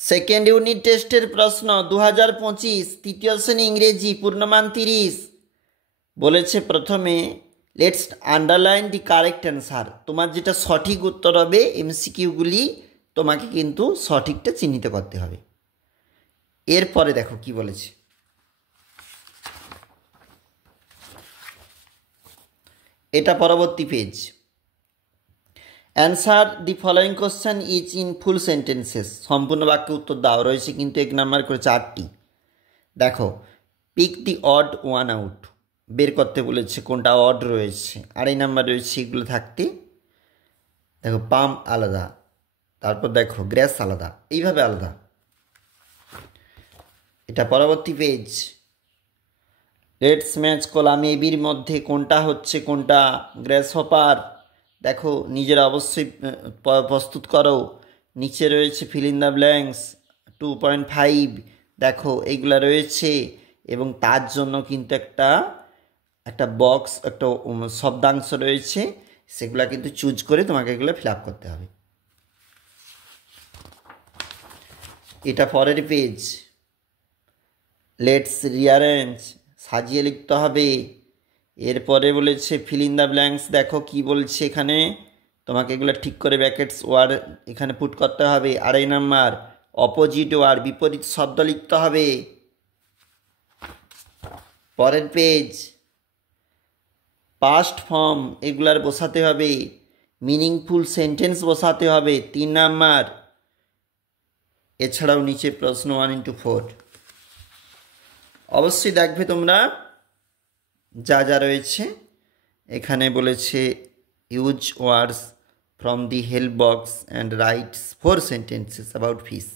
Second unit টেস্টের প্রশ্ন 2025 তৃতীয় শ্রেণী ইংরেজি পূর্ণমান 30 বলেছে প্রথমে let's underline the correct answer. তোমার যেটা সঠিক উত্তর হবে এমসিকিউগুলি তোমাকে কিন্তু সঠিকটা চিহ্নিত করতে হবে। এরপরে দেখো কি বলেছে, এটা পরবর্তী page. Answer the following question is in full sentences, সম্পূর্ণ বাক্যে উত্তর দাও। রয়েছে কিন্তু 1 নাম্বার করে 4টি। দেখো, pick the odd one out, বের করতে বলেছে কোনটা অড রয়েছে। 2 নাম্বার রয়েছে এগুলো থাকতে। দেখো, পাম আলাদা, তারপর দেখো গ্রাস আলাদা, এইভাবে আলাদা। এটা পরবর্তী পেজ। লেটস ম্যাচ কলাম এ বির মধ্যে কোনটা হচ্ছে কোনটা গ্রাস হপার। দেখো, নিজেরা অবশ্যই প্রস্তুত করো। নিচে রয়েছে ফিল ইন দ্য ব্ল্যাঙ্কস 2.5। দেখো এইগুলা রয়েছে এবং তার জন্য কিন্তু একটা বক্স, একটা শব্দাংশ রয়েছে, সেগুলা কিন্তু চুজ করে তোমাকে এগুলো ফিল আপ করতে হবে। এটা পরের পেজ। লেটস রিঅ্যারেঞ্জ, সাজিয়ে লিখতে হবে। এরপরে বলেছে ফিল ইন দ্য ব্ল্যাঙ্কস। দেখো কি বলছে এখানে, তোমাকে এগুলো ঠিক করে ব্র্যাকেটস ওয়ার্ড এখানে পুট করতে হবে। 2 নাম্বার অপোজিট ওয়ার্ড, বিপরীত শব্দ লিখতে হবে। পরের পেজ পাস্ট ফর্ম এগুলার বসাতে হবে, মিনিংফুল সেন্টেন্স বসাতে হবে। 3 নাম্বার। এছাড়াও নিচে প্রশ্ন 1x4 অবশ্যই দেখবে তোমরা যা যা রয়েছে। এখানে বলেছে use words from the help box and rights 4 sentences about fish.